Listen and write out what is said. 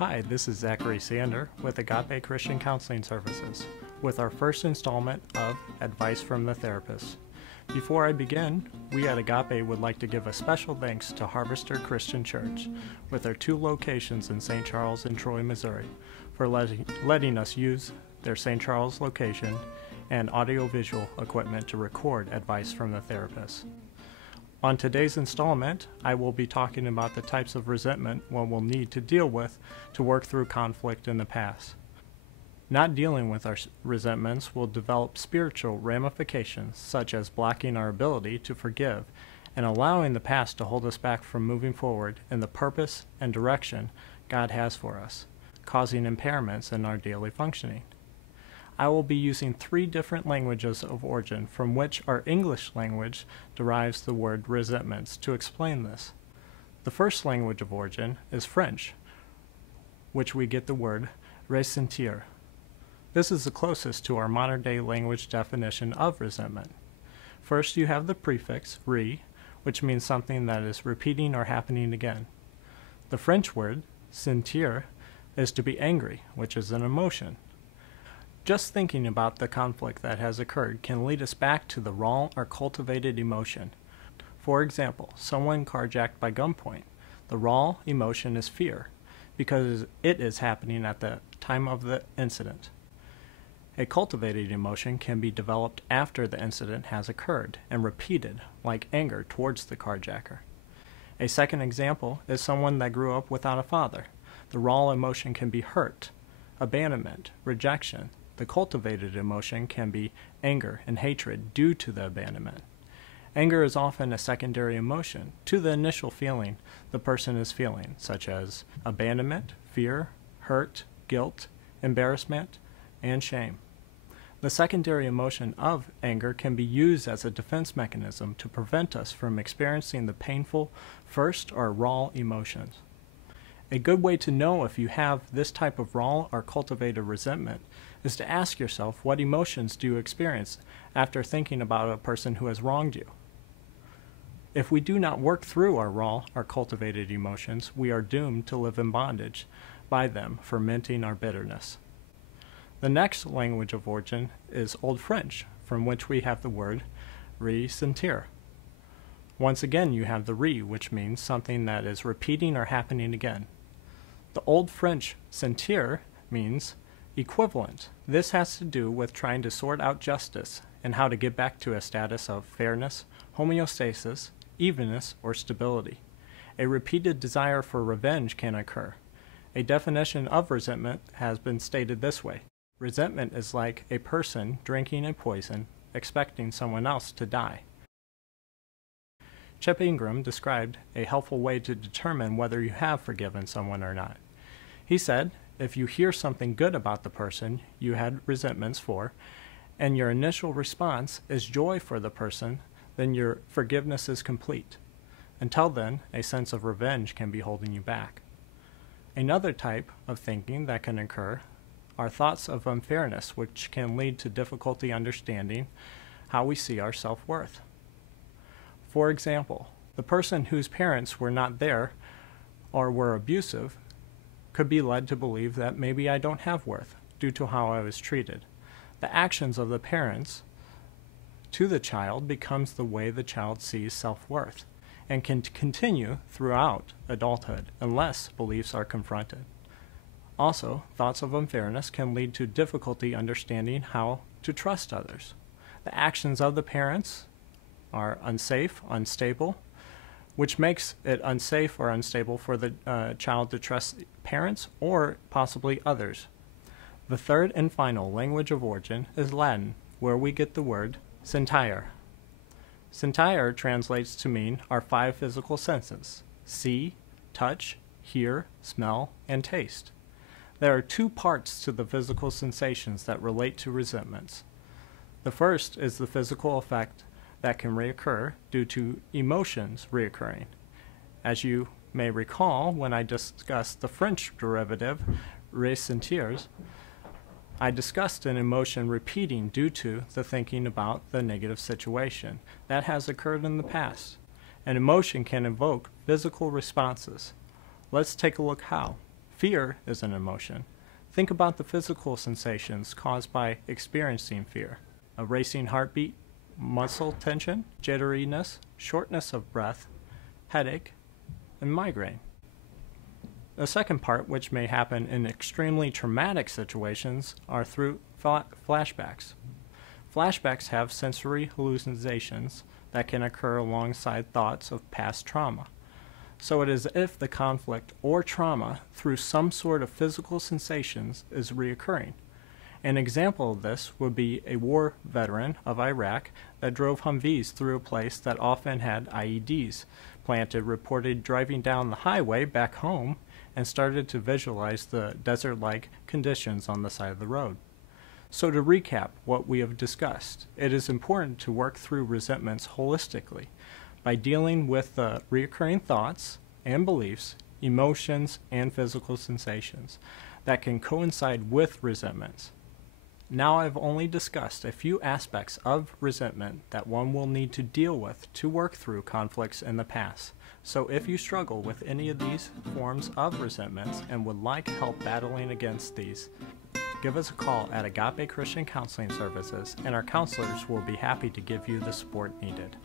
Hi, this is Zachary Sander with Agape Christian Counseling Services with our first installment of Advice from the Therapist. Before I begin, we at Agape would like to give a special thanks to Harvester Christian Church with our 2 locations in St. Charles and Troy, Missouri for letting us use their St. Charles location and audiovisual equipment to record Advice from the Therapist. On today's installment, I will be talking about the types of resentment one will need to deal with to work through conflict in the past. Not dealing with our resentments will develop spiritual ramifications, such as blocking our ability to forgive and allowing the past to hold us back from moving forward in the purpose and direction God has for us, causing impairments in our daily functioning. I will be using 3 different languages of origin from which our English language derives the word resentments to explain this. The first language of origin is French, which we get the word ressentir. This is the closest to our modern-day language definition of resentment. First, you have the prefix re, which means something that is repeating or happening again. The French word sentir is to be angry, which is an emotion. Just thinking about the conflict that has occurred can lead us back to the raw or cultivated emotion. For example, someone carjacked by gunpoint. The raw emotion is fear, because it is happening at the time of the incident. A cultivated emotion can be developed after the incident has occurred and repeated, like anger towards the carjacker. A second example is someone that grew up without a father. The raw emotion can be hurt, abandonment, rejection. The cultivated emotion can be anger and hatred due to the abandonment. Anger is often a secondary emotion to the initial feeling the person is feeling, such as abandonment, fear, hurt, guilt, embarrassment, and shame. The secondary emotion of anger can be used as a defense mechanism to prevent us from experiencing the painful first or raw emotions. A good way to know if you have this type of raw or cultivated resentment is to ask yourself, what emotions do you experience after thinking about a person who has wronged you? If we do not work through our raw or cultivated emotions, we are doomed to live in bondage by them, fermenting our bitterness. The next language of origin is Old French, from which we have the word ressentir. Once again, you have the re, which means something that is repeating or happening again. The Old French sentir means equivalent. This has to do with trying to sort out justice and how to get back to a status of fairness, homeostasis, evenness, or stability. A repeated desire for revenge can occur. A definition of resentment has been stated this way. Resentment is like a person drinking a poison, expecting someone else to die. Chip Ingram described a helpful way to determine whether you have forgiven someone or not. He said, if you hear something good about the person you had resentments for, and your initial response is joy for the person, then your forgiveness is complete. Until then, a sense of revenge can be holding you back. Another type of thinking that can occur are thoughts of unfairness, which can lead to difficulty understanding how we see our self-worth. For example, the person whose parents were not there or were abusive could be led to believe that maybe I don't have worth due to how I was treated. The actions of the parents to the child becomes the way the child sees self-worth and can continue throughout adulthood unless beliefs are confronted. Also, thoughts of unfairness can lead to difficulty understanding how to trust others. The actions of the parents are unsafe, unstable, which makes it unsafe or unstable for the child to trust parents or possibly others. The third and final language of origin is Latin, where we get the word sentire. Sentire translates to mean our 5 physical senses: see, touch, hear, smell, and taste. There are 2 parts to the physical sensations that relate to resentments. The first is the physical effect that can reoccur due to emotions reoccurring. As you may recall, when I discussed the French derivative, ressentirs, I discussed an emotion repeating due to the thinking about the negative situation that has occurred in the past. An emotion can evoke physical responses. Let's take a look how. Fear is an emotion. Think about the physical sensations caused by experiencing fear: a racing heartbeat, muscle tension, jitteriness, shortness of breath, headache, and migraine. The second part, which may happen in extremely traumatic situations, are through flashbacks. Flashbacks have sensory hallucinations that can occur alongside thoughts of past trauma. So it is as if the conflict or trauma through some sort of physical sensations is reoccurring. An example of this would be a war veteran of Iraq that drove Humvees through a place that often had IEDs planted, reported driving down the highway back home and started to visualize the desert-like conditions on the side of the road. So to recap what we have discussed, it is important to work through resentments holistically by dealing with the recurring thoughts and beliefs, emotions, and physical sensations that can coincide with resentments. Now I've only discussed a few aspects of resentment that one will need to deal with to work through conflicts in the past. So if you struggle with any of these forms of resentments and would like help battling against these, give us a call at Agape Christian Counseling Services, and our counselors will be happy to give you the support needed.